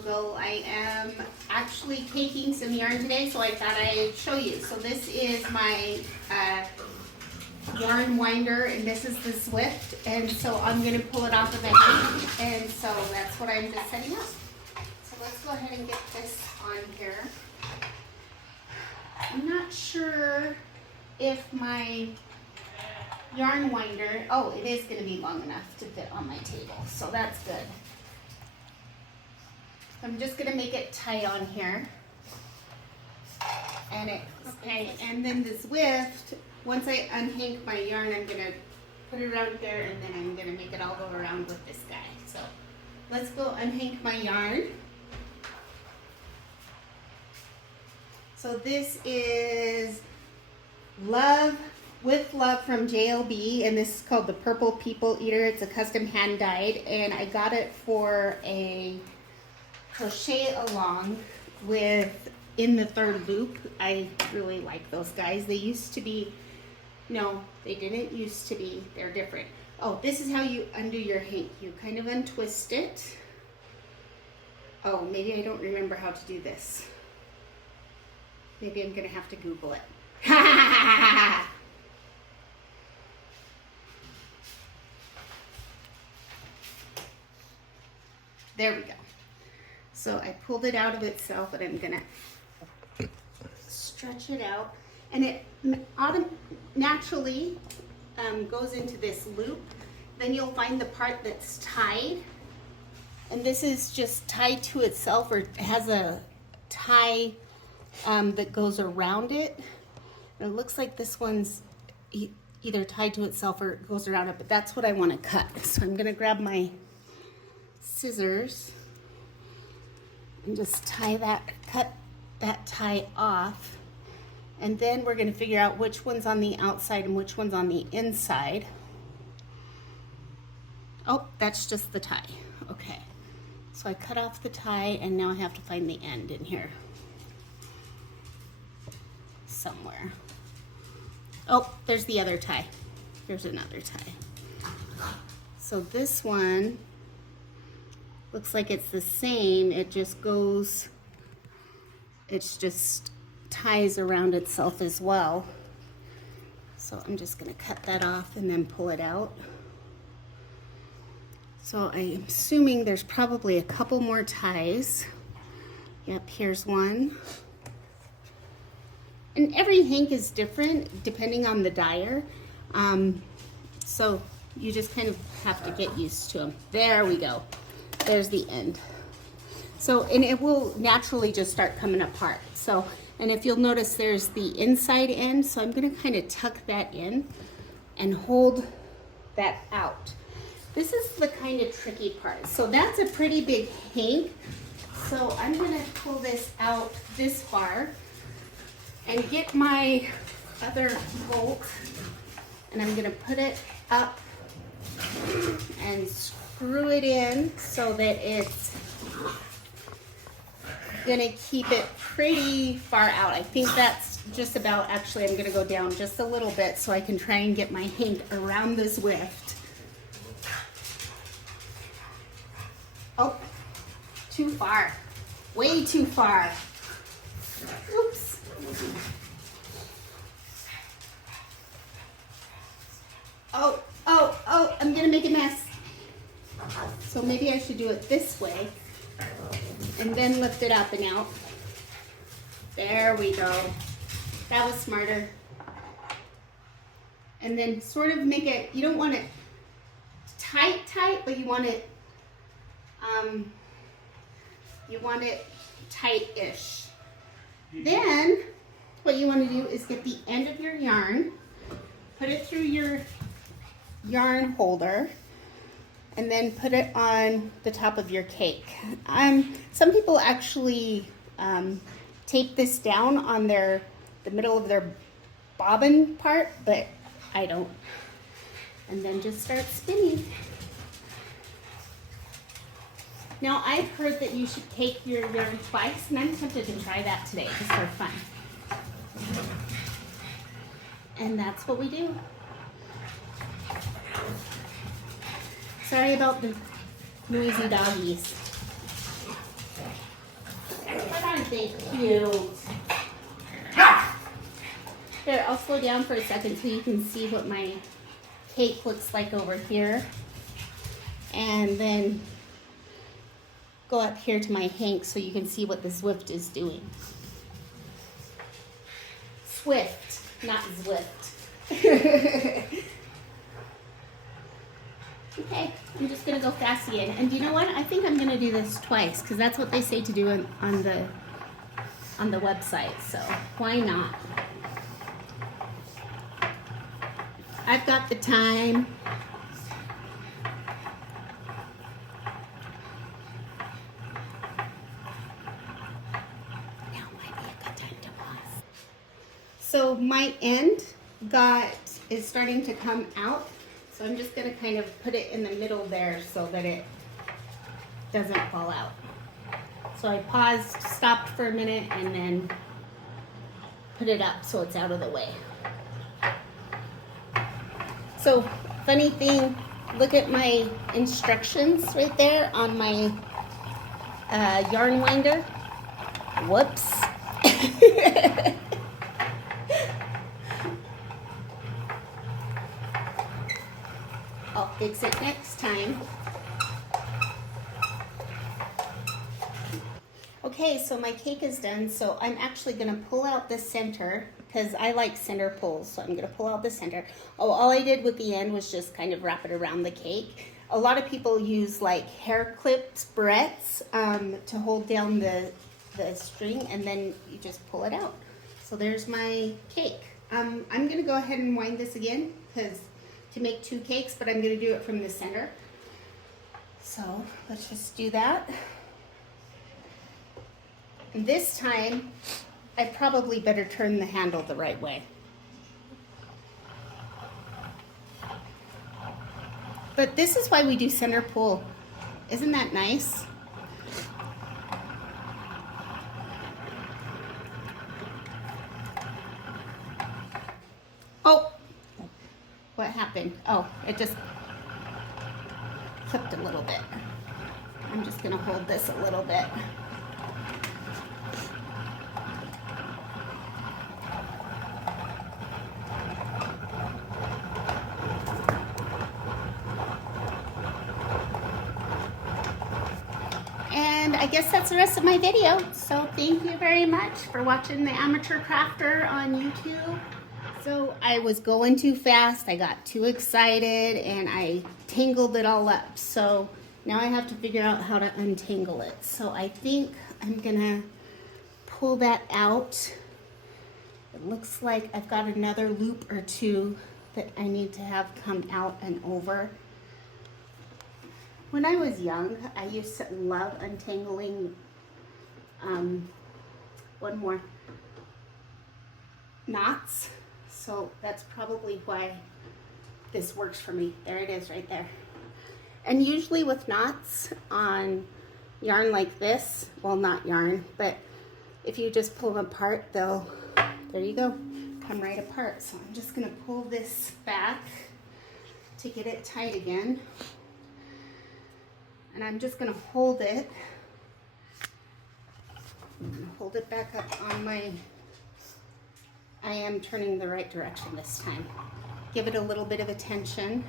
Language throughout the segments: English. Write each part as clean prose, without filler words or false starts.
ago. I am actually taking some yarn today, so I thought I'd show you. So this is my yarn winder, and this is the Swift, and so I'm going to pull it off of a hook, and so that's what I'm just setting up. So let's go ahead and get this on here. I'm not sure if my yarn winder, oh, it is going to be long enough to fit on my table, so that's good. I'm just going to make it tight on here. And it, okay, and then the Swift, once I unhank my yarn, I'm going to put it around there, and then I'm going to make it all go around with this guy. So let's go unhank my yarn. So this is Love with Love from JLB, and this is called the Purple People Eater. It's a custom hand dyed, and I got it for a crochet along with in the third loop. I really like those guys. They used to be, no, they didn't used to be, they're different. Oh, this is how you undo your hank. You kind of untwist it. Oh, maybe I don't remember how to do this. Maybe I'm gonna have to Google it. There we go. So I pulled it out of itself, and I'm gonna stretch it out, and it naturally goes into this loop. Then you'll find the part that's tied, and this is just tied to itself, or has a tie that goes around it. And it looks like this one's either tied to itself or it goes around it, but that's what I want to cut. So I'm gonna grab my scissors and just cut that tie off, and then we're going to figure out which one's on the outside and which one's on the inside. Oh, that's just the tie. Okay, so I cut off the tie, and now I have to find the end in here somewhere. Oh, there's the other tie. There's another tie. So this one looks like it's the same. It just goes, it's just ties around itself as well. So I'm just gonna cut that off and then pull it out. So I'm assuming there's probably a couple more ties. Yep, here's one. And every hank is different depending on the dyer. So you just kind of have to get used to them. There we go. There's the end. So, and it will naturally just start coming apart. So, and if you'll notice, there's the inside end. So I'm gonna kind of tuck that in and hold that out. This is the kind of tricky part. So that's a pretty big hank. So I'm gonna pull this out this far and get my other bolt, and I'm gonna put it up and screw it in so that it's gonna keep it pretty far out. I think that's just about, actually I'm gonna go down just a little bit so I can try and get my hank around the Swift. Oh, too far, way too far. Oops. Oh, I'm gonna make a mess. So maybe I should do it this way and then lift it up and out. There we go. That was smarter. And then sort of make it, you don't want it tight, but you want it tight-ish. Then what you want to do is get the end of your yarn, put it through your yarn holder, and then put it on the top of your cake. Some people actually tape this down on the middle of their bobbin part, but I don't. And then just start spinning. Now, I've heard that you should cake your yarn twice, and I'm tempted to try that today just for fun. And that's what we do. Sorry about the noisy doggies. they cute? Here, I'll slow down for a second so you can see what my cake looks like over here. And then go up here to my Hank so you can see what the Swift is doing. Swift, not Zwift. Okay, I'm just gonna go fast again. And you know what? I think I'm gonna do this twice because that's what they say to do on the website. So why not? I've got the time. Now might be a good time to pause. So my end is starting to come out. So I'm just gonna kind of put it in the middle there so that it doesn't fall out. So I paused, stopped for a minute, and then put it up so it's out of the way. So, funny thing, look at my instructions right there on my yarn winder. Whoops. I'll fix it next time. Okay, so my cake is done, so I'm actually going to pull out the center because I like center pulls, so I'm going to pull out the center. Oh, all I did with the end was just kind of wrap it around the cake. A lot of people use like hair clips, barrettes to hold down the string, and then you just pull it out. So there's my cake. I'm going to go ahead and wind this again because to make 2 cakes, but I'm going to do it from the center. So let's just do that. This time, I probably better turn the handle the right way. But this is why we do center pull. Isn't that nice? Oh, what happened? Oh, it just clipped a little bit. I'm just gonna hold this a little bit. And I guess that's the rest of my video. So thank you very much for watching the Amateur Crafter on YouTube. So I was going too fast, I got too excited, and I tangled it all up. So now I have to figure out how to untangle it. So I think I'm gonna pull that out. It looks like I've got another loop or 2 that I need to have come out and over. When I was young, I used to love untangling, one more, knots. So that's probably why this works for me. There it is right there. And usually with knots on yarn like this, well, not yarn, but if you just pull them apart, there you go, come right apart. So I'm just gonna pull this back to get it tight again. And I'm just gonna hold it. Hold it back up on my, I am turning the right direction this time. Give it a little bit of attention.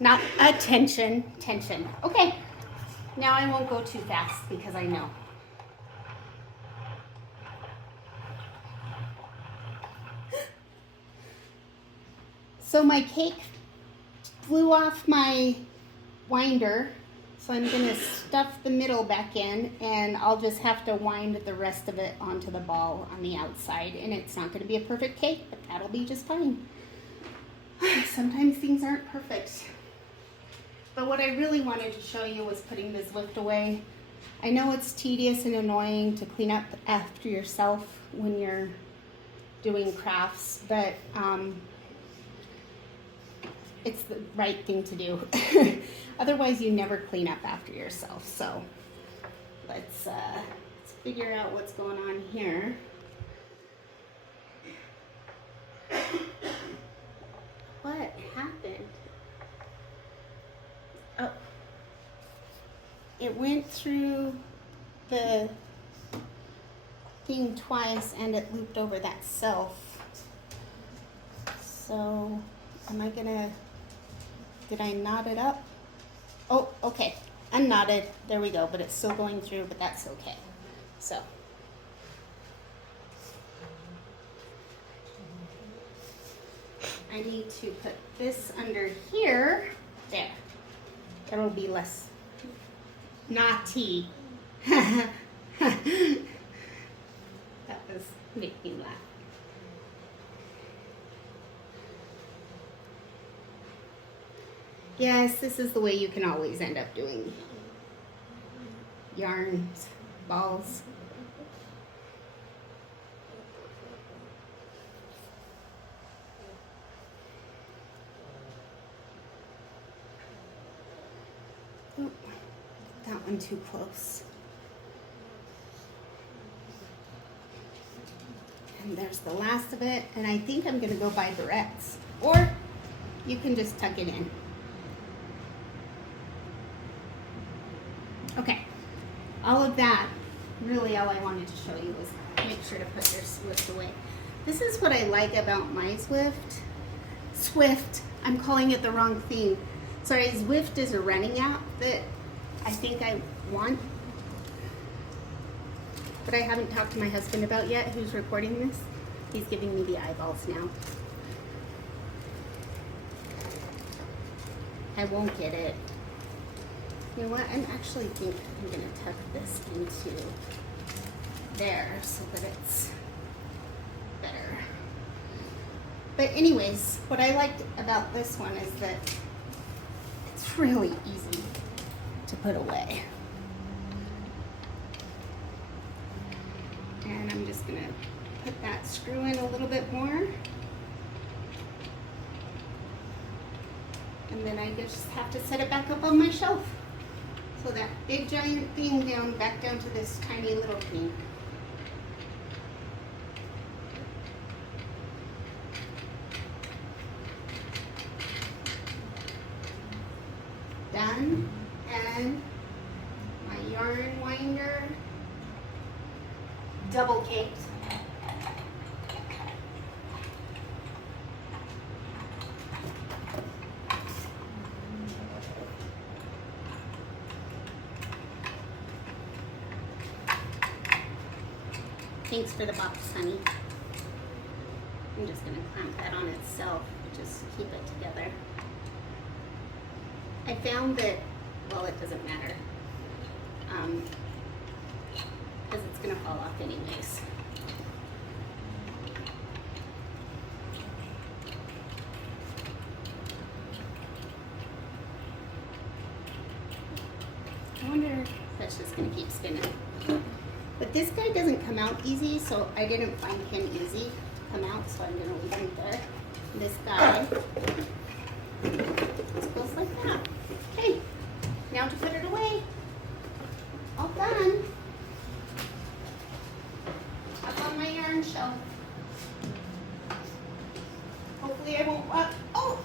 Not attention, tension. Okay, now I won't go too fast because I know. So my cake flew off my winder, so I'm gonna stuff the middle back in, and I'll just have to wind the rest of it onto the ball on the outside, and it's not gonna be a perfect cake, but that'll be just fine. Sometimes things aren't perfect. But what I really wanted to show you was putting this Zwift away. I know it's tedious and annoying to clean up after yourself when you're doing crafts, but it's the right thing to do. Otherwise, you never clean up after yourself. So let's figure out what's going on here. What happened? Oh, it went through the thing twice and it looped over that self. So am I gonna, did I knot it up? Oh, okay, unknotted, there we go, but it's still going through, but that's okay. So. I need to put this under here, there. It'll be less knotty. That was making me laugh. Yes, this is the way you can always end up doing yarns, balls. Oh, that one too close. And there's the last of it, and I think I'm gonna go buy barrettes, or you can just tuck it in. Okay, all of that, really all I wanted to show you was make sure to put your Swift away. This is what I like about my Swift, I'm calling it the wrong thing. Sorry, Zwift is a running app that I think I want, but I haven't talked to my husband about yet, who's recording this. He's giving me the eyeballs now. I won't get it. You know what, I'm actually think I'm gonna tuck this into there so that it's better. But anyways, what I liked about this one is that it's really easy to put away. And I'm just gonna put that screw in a little bit more. And then I just have to set it back up on my shelf. So that big giant thing back down to this tiny little thing. Done. And my yarn winder double caked. Thanks for the box, honey. I'm just gonna clamp that on itself, just keep it together. I found that, well, it doesn't matter, because it's gonna fall off anyways. I wonder if that's just gonna keep spinning. But this guy doesn't come out easy, so I didn't find him easy to come out, so I'm gonna leave him there. This guy just goes like that. Okay, now to put it away. All done. Up on my yarn shelf. Hopefully I won't, oh!